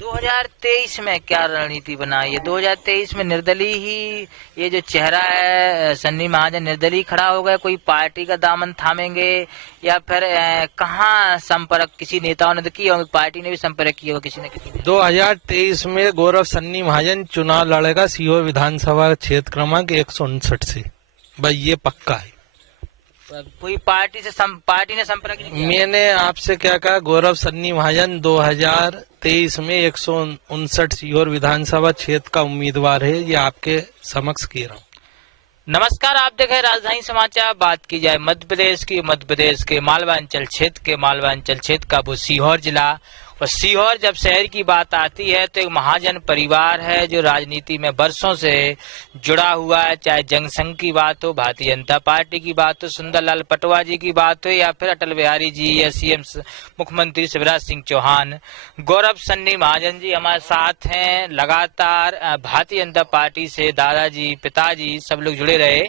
2023 में क्या रणनीति बनाई है? 2023 में निर्दलीय ही ये जो चेहरा है सन्नी महाजन निर्दलीय खड़ा हो गए, कोई पार्टी का दामन थामेंगे या फिर कहाँ संपर्क किसी नेताओं ने तो किया होगा, पार्टी ने भी संपर्क किया होगा किसी न किसी ने? 2023 में गौरव सन्नी महाजन चुनाव लड़ेगा सीहोर विधानसभा क्षेत्र क्रमांक 159 से, भाई ये पक्का है। कोई पार्टी ने संपर्क नहीं किया? मैंने आपसे क्या कहा, गौरव सन्नी महाजन 2023 में 159 सीहोर विधानसभा क्षेत्र का उम्मीदवार है, ये आपके समक्ष कह रहा हूँ। नमस्कार, आप देख रहे हैं राजधानी समाचार। बात की जाए मध्य प्रदेश के मालवांचल क्षेत्र का वो सीहोर जिला, और सीहोर जब शहर की बात आती है तो एक महाजन परिवार है जो राजनीति में वर्षों से जुड़ा हुआ है। चाहे जनसंघ की बात हो, भारतीय जनता पार्टी की बात हो, सुंदरलाल पटवा जी की बात हो, या फिर अटल बिहारी जी या सीएम मुख्यमंत्री शिवराज सिंह चौहान, गौरव सन्नी महाजन जी हमारे साथ हैं। लगातार भारतीय जनता पार्टी से दादाजी पिताजी सब लोग जुड़े रहे,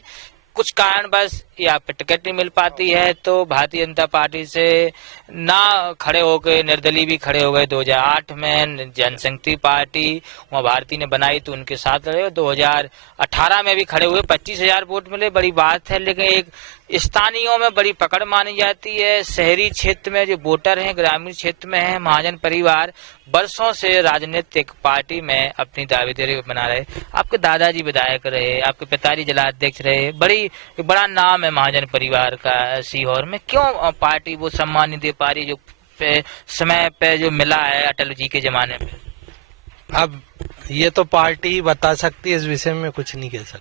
कुछ कारणवश या फिर टिकट नहीं मिल पाती है तो भारतीय जनता पार्टी से ना खड़े हो गए, निर्दलीय भी खड़े हो गए। 2008 में जनशक्ति पार्टी वहाँ भारती ने बनाई तो उनके साथ रहे। 2018 में भी खड़े हुए, 25,000 वोट मिले, बड़ी बात है। लेकिन एक स्थानीयों में बड़ी पकड़ मानी जाती है। शहरी क्षेत्र में जो वोटर हैं, ग्रामीण क्षेत्र में है, महाजन परिवार वर्षों से राजनीतिक पार्टी में अपनी दावेदारी बना रहे। आपके दादाजी विधायक रहे, आपके पिताजी जिला अध्यक्ष रहे, बड़ा नाम है महाजन परिवार का सीहोर में। क्यों पार्टी वो सम्मान नहीं दे पा रही जो समय पे जो मिला है अटल जी के जमाने में? अब ये तो पार्टी ही बता सकती है, इस विषय में कुछ नहीं कह सकता।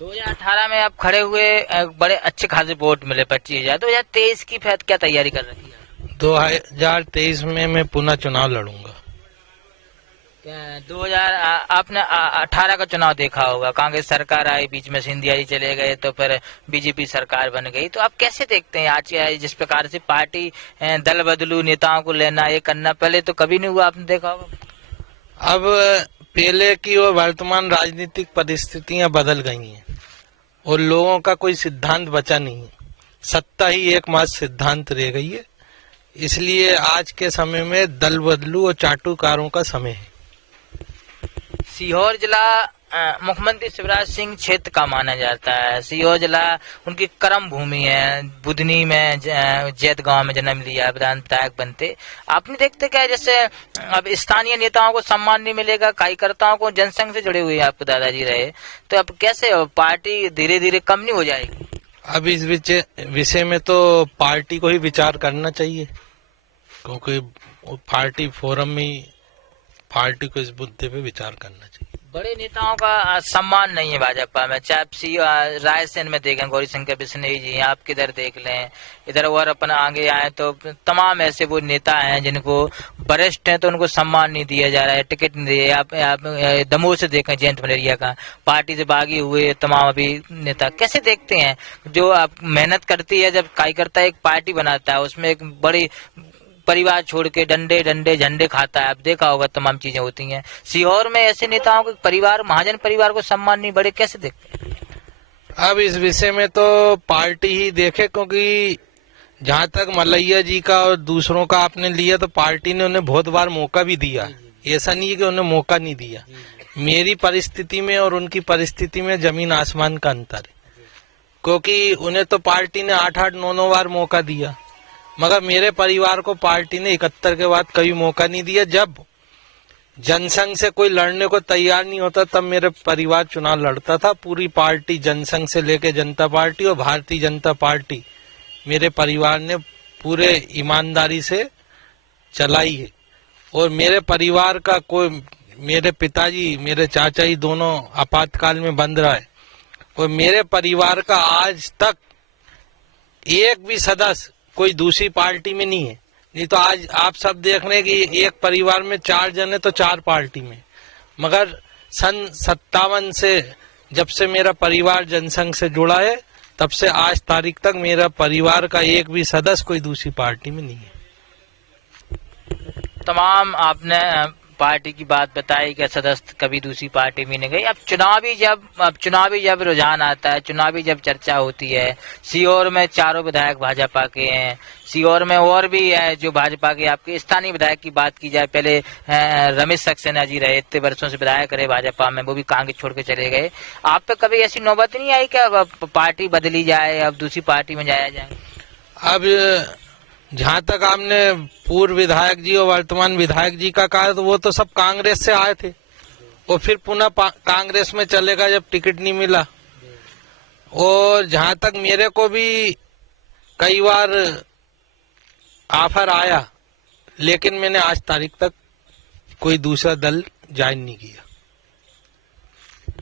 2018 में आप खड़े हुए, बड़े अच्छे खासे वोट मिले, 25,000। 2023 की फिर क्या तैयारी कर रही है? 2023 में मैं पुनः चुनाव लड़ूंगा। आपने 18 का चुनाव देखा होगा, कांग्रेस सरकार आई, बीच में सिंधिया जी चले गए तो फिर बीजेपी सरकार बन गई। तो आप कैसे देखते हैं आज जिस प्रकार से पार्टी दल बदलू, नेताओं को लेना, ये करना, पहले तो कभी नहीं हुआ, आपने देखा होगा। अब पहले की और वर्तमान राजनीतिक परिस्थितियां बदल गई हैं और लोगों का कोई सिद्धांत बचा नहीं है, सत्ता ही एकमात्र सिद्धांत रह गई है। इसलिए आज के समय में दल बदलू और चाटुकारों का समय है। सीहोर जिला मुख्यमंत्री शिवराज सिंह क्षेत्र का माना जाता है। सीहोर जिला उनकी कर्म भूमि है। बुधनी में जैत गांव में जन्म लिया, विधायक बनते। आप नहीं देखते क्या जैसे अब स्थानीय नेताओं को सम्मान नहीं मिलेगा, कार्यकर्ताओं को जनसंघ से जुड़े हुए आपके दादाजी रहे, तो अब कैसे पार्टी धीरे धीरे कम नहीं हो जाएगी? अब इस विषय में तो पार्टी को ही विचार करना चाहिए, क्योंकि पार्टी फोरम में पार्टी को इस मुद्दे पे विचार करना चाहिए। बड़े नेताओं का सम्मान नहीं है भाजपा में, चाहे रायसेन में देखें गौरी शंकर बिश्नोई जी, आप किधर देख लें, इधर और अपन आगे आए तो तमाम ऐसे वो नेता हैं जिनको वरिष्ठ हैं तो उनको सम्मान नहीं दिया जा रहा है, टिकट नहीं दिए। आप दमोह से देखें, जयंत मलेरिया का पार्टी से बागी हुए तमाम अभी नेता, कैसे देखते हैं? जो आप मेहनत करती है, जब कार्यकर्ता एक पार्टी बनाता है उसमें एक बड़ी परिवार छोड़ के डंडे झंडे खाता है, आप देखा होगा तमाम चीजें होती हैं। सीहोर में ऐसे नेताओं को परिवार, महाजन परिवार को सम्मान नहीं, बड़े कैसे देखते हैं? अब इस विषय में तो पार्टी ही देखे, क्योंकि जहां तक मलैया जी का और दूसरों का आपने लिया तो पार्टी ने उन्हें बहुत बार मौका भी दिया, ऐसा नहीं है कि उन्हें मौका नहीं दिया। मेरी परिस्थिति में और उनकी परिस्थिति में जमीन आसमान का अंतर है, क्योंकि उन्हें तो पार्टी ने 8-8, 9-9 बार मौका दिया, मगर मेरे परिवार को पार्टी ने 71 के बाद कभी मौका नहीं दिया। जब जनसंघ से कोई लड़ने को तैयार नहीं होता तब मेरे परिवार चुनाव लड़ता था। पूरी पार्टी, जनसंघ से लेकर जनता पार्टी और भारतीय जनता पार्टी, मेरे परिवार ने पूरे ईमानदारी से चलाई है। और मेरे परिवार का कोई, मेरे पिताजी, मेरे चाचा जी दोनों आपातकाल में बंद रहे, और मेरे परिवार का आज तक एक भी सदस्य कोई दूसरी पार्टी में नहीं है। नहीं तो आज आप सब देख रहे हैं कि एक परिवार में 4 जन है तो 4 पार्टी में, मगर सन 57 से जब से मेरा परिवार जनसंघ से जुड़ा है तब से आज तारीख तक मेरा परिवार का एक भी सदस्य कोई दूसरी पार्टी में नहीं है। तमाम आपने पार्टी की बात बताई कि सदस्य कभी दूसरी पार्टी में नहीं गई। अब चुनावी जब रुझान आता है, चुनावी जब चर्चा होती है, सीहोर में 4 विधायक भाजपा के हैं, सीहोर में और भी है जो भाजपा के। आपके स्थानीय विधायक की बात की जाए, पहले रमेश सक्सेना जी रहे, इतने वर्षों से विधायक रहे भाजपा में, वो भी कांग्रेस छोड़ के चले गए। आप पे कभी ऐसी नौबत नहीं आई कि अब पार्टी बदली जाए, अब दूसरी पार्टी में जाया जाए? अब जहाँ तक आपने पूर्व विधायक जी और वर्तमान विधायक जी का कहा, तो वो तो सब कांग्रेस से आए थे, वो फिर पुनः कांग्रेस में चलेगा जब टिकट नहीं मिला। और जहाँ तक मेरे को भी कई बार ऑफर आया, लेकिन मैंने आज तारीख तक कोई दूसरा दल ज्वाइन नहीं किया।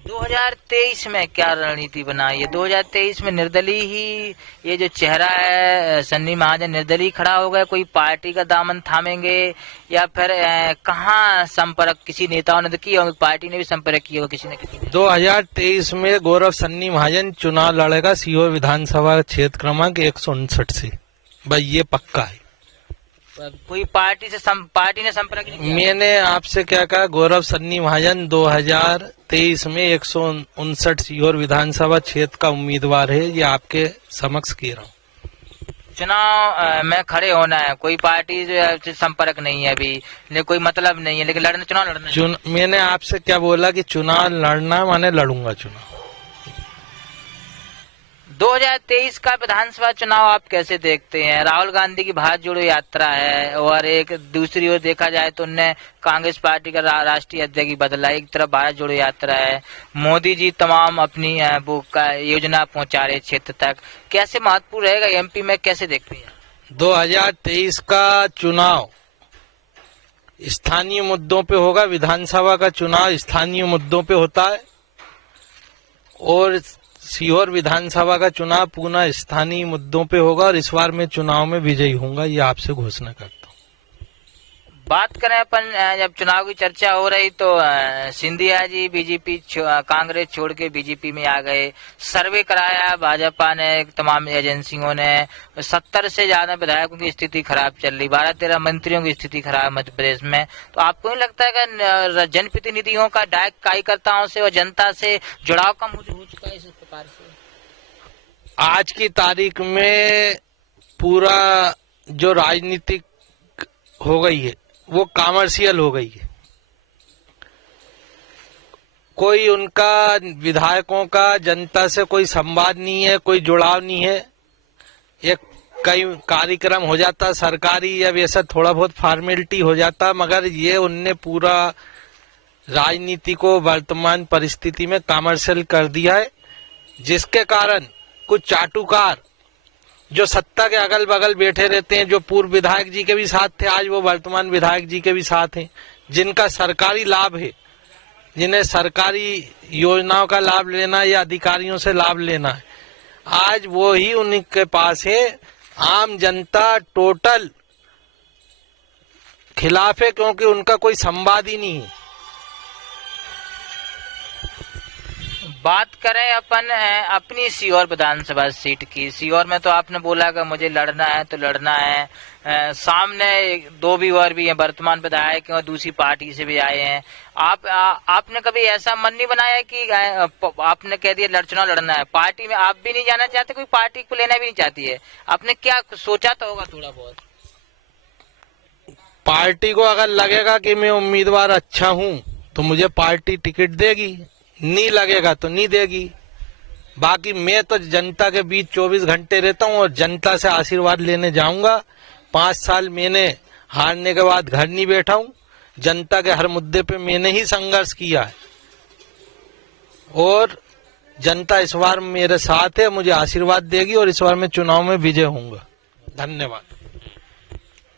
2023 में क्या रणनीति बनाई है? 2023 में निर्दलीय ही ये जो चेहरा है सन्नी महाजन, निर्दलीय खड़ा हो गए, कोई पार्टी का दामन थामेंगे, या फिर कहाँ संपर्क किसी नेताओं ने तो किया होगा, पार्टी ने भी संपर्क किया होगा किसी ने किसी ने? 2023 में गौरव सन्नी महाजन चुनाव लड़ेगा सीहोर विधानसभा क्षेत्र क्रमांक 159 से, भाई ये पक्का है। कोई पार्टी ने संपर्क नहीं किया? मैंने आपसे क्या कहा, गौरव सन्नी महाजन 2023 में 159 सीहोर विधानसभा क्षेत्र का उम्मीदवार है, ये आपके समक्ष कह रहा हूँ। चुनाव में खड़े होना है, कोई पार्टी से संपर्क नहीं है अभी, कोई मतलब नहीं है, लेकिन चुनाव लड़ना है। मैंने आपसे क्या बोला कि चुनाव लड़ना, माने लड़ूंगा चुनाव। 2023 का विधानसभा चुनाव आप कैसे देखते हैं? राहुल गांधी की भारत जोड़ो यात्रा है, और एक दूसरी ओर देखा जाए तो उनने कांग्रेस पार्टी का राष्ट्रीय अध्यक्ष बदला। एक तरफ भारत जोड़ो यात्रा है, मोदी जी तमाम अपनी वो का योजना पहुंचा रहे क्षेत्र तक। कैसे महत्वपूर्ण रहेगा एमपी में, कैसे देखते हैं? 2023 का चुनाव स्थानीय मुद्दों पे होगा। विधानसभा का चुनाव स्थानीय मुद्दों पे होता है, और सीहोर विधानसभा का चुनाव पुनः स्थानीय मुद्दों पे होगा, और इस बार मैं चुनाव में विजयी होऊंगा, ये आपसे घोषणा करता हूँ। बात करें अपन, जब चुनाव की चर्चा हो रही तो सिंधिया जी बीजेपी कांग्रेस छोड़ के बीजेपी में आ गए। सर्वे कराया भाजपा ने, तमाम एजेंसियों ने, 70 से ज्यादा विधायकों की स्थिति खराब चल रही, 12-13 मंत्रियों की स्थिति खराब मध्य प्रदेश में। तो आपको नहीं लगता है कि जनप्रतिनिधियों का डायरेक्ट कार्यकर्ताओं से और जनता से जुड़ाव कम हो चुका है इस प्रकार से? आज की तारीख में पूरा जो राजनीतिक हो गई है वो कमर्शियल हो गई है। कोई उनका विधायकों का जनता से कोई संवाद नहीं है, कोई जुड़ाव नहीं है। एक कई कार्यक्रम हो जाता सरकारी या वैसा थोड़ा बहुत फॉर्मेलिटी हो जाता, मगर ये उनने पूरा राजनीति को वर्तमान परिस्थिति में कमर्शियल कर दिया है, जिसके कारण कुछ चाटुकार जो सत्ता के अगल बगल बैठे रहते हैं, जो पूर्व विधायक जी के भी साथ थे, आज वो वर्तमान विधायक जी के भी साथ हैं, जिनका सरकारी लाभ है, जिन्हें सरकारी योजनाओं का लाभ लेना या अधिकारियों से लाभ लेना है, आज वो ही उनके पास है। आम जनता टोटल खिलाफ है, क्योंकि उनका कोई संवाद ही नहीं है। बात करें अपन अपनी सीहोर विधानसभा सीट की। सीहोर में तो आपने बोला कि मुझे लड़ना है तो लड़ना है। सामने 2 और भी हैं, वर्तमान विधायक और दूसरी पार्टी से भी आए हैं। आपने कभी ऐसा मन नहीं बनाया कि आपने कह दिया चुनाव लड़ना है, पार्टी में आप भी नहीं जाना चाहते, कोई पार्टी को लेना भी नहीं चाहती है, आपने क्या सोचा तो होगा थोड़ा बहुत? पार्टी को अगर लगेगा कि मैं उम्मीदवार अच्छा हूं तो मुझे पार्टी टिकट देगी, नहीं लगेगा तो नहीं देगी। बाकी मैं तो जनता के बीच 24 घंटे रहता हूं और जनता से आशीर्वाद लेने जाऊंगा। 5 साल मैंने हारने के बाद घर नहीं बैठा हूं, जनता के हर मुद्दे पे मैंने ही संघर्ष किया है, और जनता इस बार मेरे साथ है, मुझे आशीर्वाद देगी, और इस बार मैं चुनाव में विजय होऊंगा। धन्यवाद।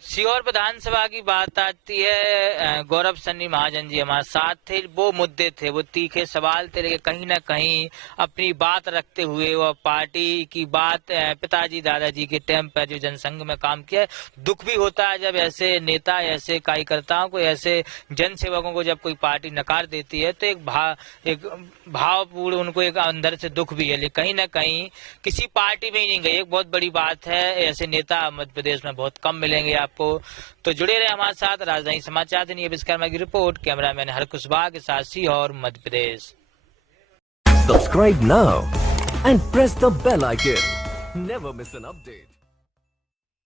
सीहोर विधानसभा की बात आती है, गौरव सन्नी महाजन जी हमारे साथ थे। वो मुद्दे थे, वो तीखे सवाल थे, लेकिन कहीं ना कहीं अपनी बात रखते हुए वो पार्टी की बात, पिताजी दादाजी के टाइम पर जो जनसंघ में काम किया। दुख भी होता है जब ऐसे नेता, ऐसे कार्यकर्ताओं को, ऐसे जनसेवकों को जब कोई पार्टी नकार देती है, तो एक भावपूर्ण उनको एक अंदर से दुख भी है, लेकिन कहीं ना कहीं किसी पार्टी में ही नहीं गई। एक बहुत बड़ी बात है, ऐसे नेता मध्य प्रदेश में बहुत कम मिलेंगे आपको। को। तो जुड़े रहे हमारे साथ। राजधानी समाचार दैनिक विश्वकर्मा की रिपोर्ट। कैमरामैन हर कुशवाहा के साथ Sehore Madhya Pradesh. Subscribe now and press the bell icon. Never miss an update.